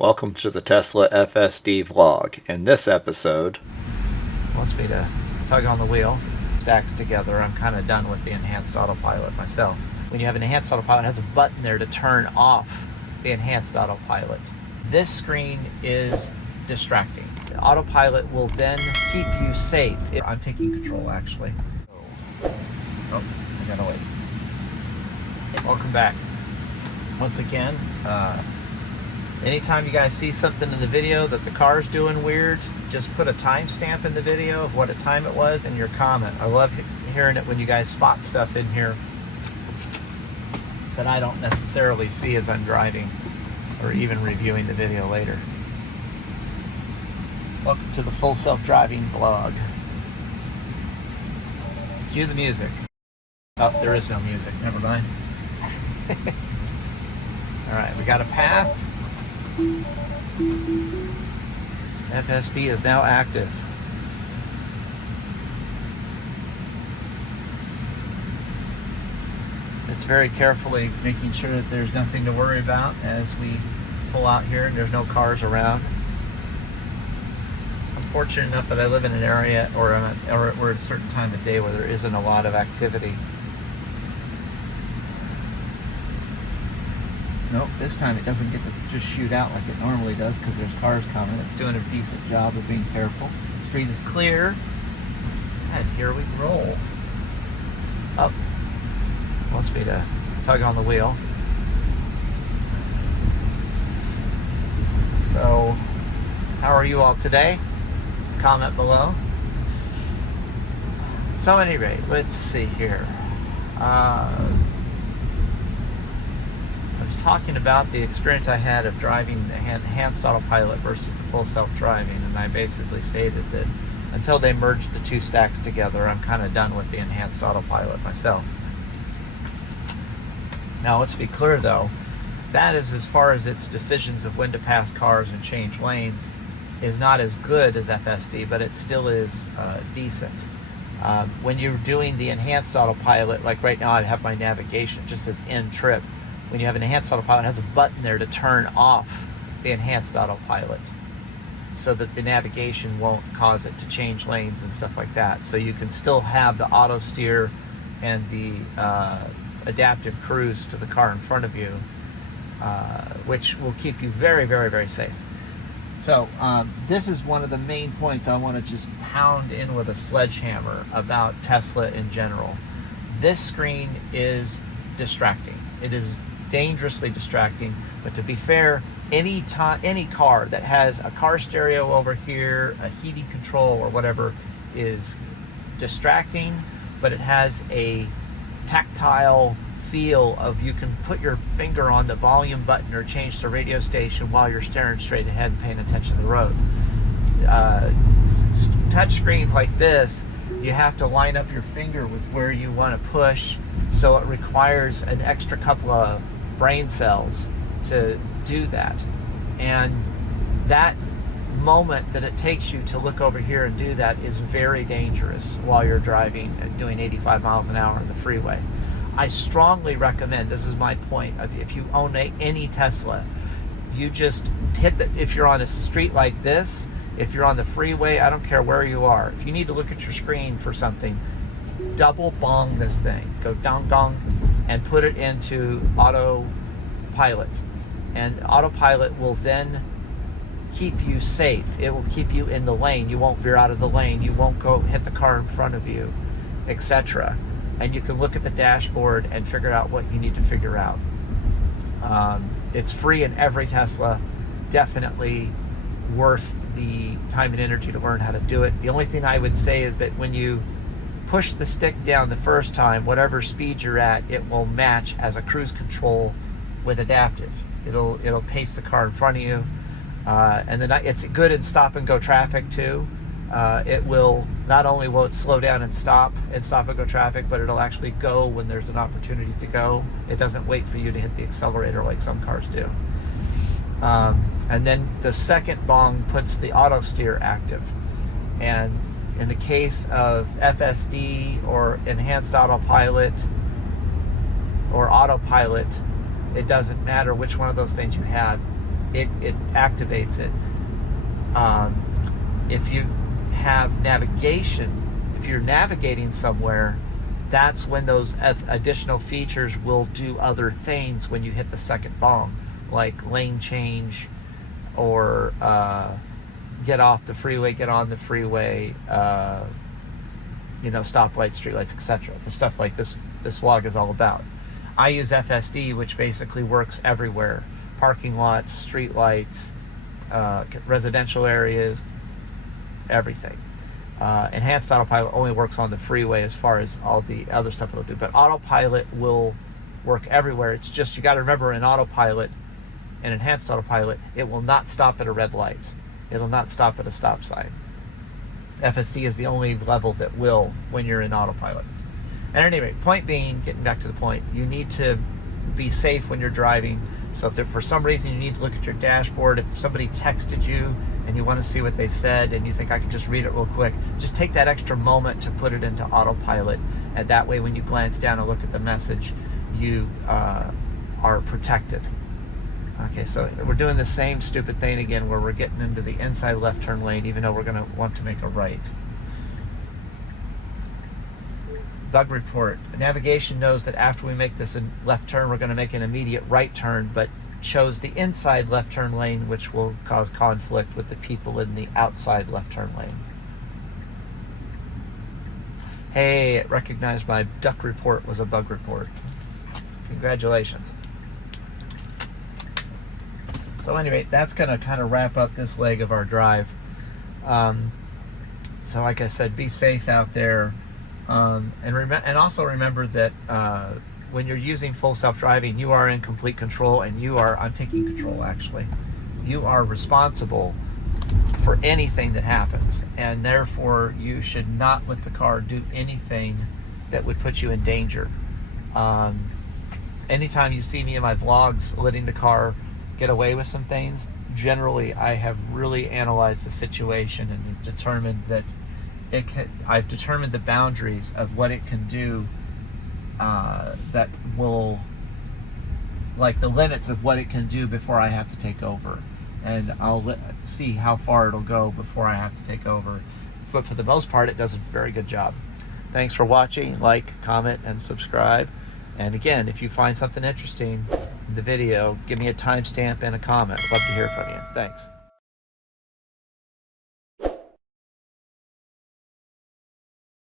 Welcome to the Tesla FSD vlog. In this episode, wants me to tug on the wheel, stacks together. I'm kind of done with the enhanced autopilot myself. When you have an enhanced autopilot, it has a button there to turn off the enhanced autopilot. This screen is distracting. The autopilot will then keep you safe. I'm taking control actually. Oh, I gotta wait. Welcome back. Once again, anytime you guys see something in the video that the car's doing weird, just put a timestamp in the video of what time it was and your comment. I love hearing it when you guys spot stuff in here that I don't necessarily see as I'm driving or even reviewing the video later. Welcome to the full self-driving vlog. Cue the music. Oh, there is no music. Never mind. All right, we got a path. FSD is now active. It's very carefully making sure that there's nothing to worry about as we pull out here and there's no cars around. I'm fortunate enough that I live in an area or we're at a certain time of day where there isn't a lot of activity. Nope, this time it doesn't get to just shoot out like it normally does because there's cars coming. It's doing a decent job of being careful. The street is clear. And here we roll. Up. Wants me to tug on the wheel. So, how are you all today? Comment below. So at any rate, let's see here. I was talking about the experience I had of driving the enhanced autopilot versus the full self-driving, and I basically stated that until they merged the two stacks together, I'm kind of done with the enhanced autopilot myself. Now let's be clear though, that is as far as its decisions of when to pass cars and change lanes is not as good as FSD, but it still is decent. When you're doing the enhanced autopilot, like right now I have my navigation, just says end trip. When you have an enhanced autopilot, it has a button there to turn off the enhanced autopilot so that the navigation won't cause it to change lanes and stuff like that. So you can still have the auto steer and the adaptive cruise to the car in front of you, which will keep you very, very, very safe. So this is one of the main points I want to just pound in with a sledgehammer about Tesla in general. This screen is distracting. It is dangerously distracting, but to be fair, any car that has a car stereo over here, a heating control or whatever is distracting, but it has a tactile feel of you can put your finger on the volume button or change the radio station while you're staring straight ahead and paying attention to the road. Touch screens like this, you have to line up your finger with where you want to push, so it requires an extra couple of brain cells to do that. And that moment that it takes you to look over here and do that is very dangerous while you're driving and doing 85 miles an hour on the freeway. I strongly recommend, this is my point, if you own any Tesla, you just hit the, if you're on a street like this, if you're on the freeway, I don't care where you are, if you need to look at your screen for something, double bong this thing, go dong dong and put it into autopilot, and autopilot will then keep you safe. It will keep you in the lane. You won't veer out of the lane, you won't go hit the car in front of you, etc. And you can look at the dashboard and figure out what you need to figure out. It's free in every Tesla, definitely worth the time and energy to learn how to do it. The only thing I would say is that when you push the stick down the first time, whatever speed you're at, it will match as a cruise control with adaptive. It'll pace the car in front of you, and then it's good in stop and go traffic too. It will not only will it slow down and stop and go traffic, but it'll actually go when there's an opportunity to go. It doesn't wait for you to hit the accelerator like some cars do. And then the second bong puts the auto steer active, and in the case of FSD or enhanced autopilot or autopilot, it doesn't matter which one of those things you had. it activates it. If you have navigation, if you're navigating somewhere, that's when those additional features will do other things when you hit the second bong, like lane change, or get off the freeway, get on the freeway, you know, stoplights, streetlights, etc. The stuff like this vlog is all about. I use FSD, which basically works everywhere: parking lots, streetlights, residential areas, everything. Enhanced Autopilot only works on the freeway as far as all the other stuff it'll do, but Autopilot will work everywhere. It's just, you got to remember, in Autopilot and Enhanced Autopilot, it will not stop at a red light. It'll not stop at a stop sign. FSD is the only level that will when you're in Autopilot. At any rate, point being, getting back to the point, you need to be safe when you're driving. So if for some reason you need to look at your dashboard, if somebody texted you and you want to see what they said and you think I can just read it real quick, just take that extra moment to put it into Autopilot, and that way when you glance down and look at the message, you are protected. Okay, so we're doing the same stupid thing again, where we're getting into the inside left turn lane even though we're going to want to make a right. Bug report. Navigation knows that after we make this left turn, we're going to make an immediate right turn, but chose the inside left turn lane, which will cause conflict with the people in the outside left turn lane. Hey, it recognized my duck report was a bug report. Congratulations. So anyway, that's going to kind of wrap up this leg of our drive. So like I said, be safe out there. And also remember that when you're using full self-driving, you are in complete control, and I'm taking control actually. You are responsible for anything that happens, and therefore you should not let the car do anything that would put you in danger. Anytime you see me in my vlogs letting the car get away with some things, generally I have really analyzed the situation and determined that I've determined the boundaries of what it can do, that will, like the limits of what it can do before I have to take over. And I'll see how far it'll go before I have to take over. But for the most part, it does a very good job. Thanks for watching. Like, comment, and subscribe. And again, if you find something interesting in the video, give me a timestamp and a comment. I'd love to hear from you. Thanks.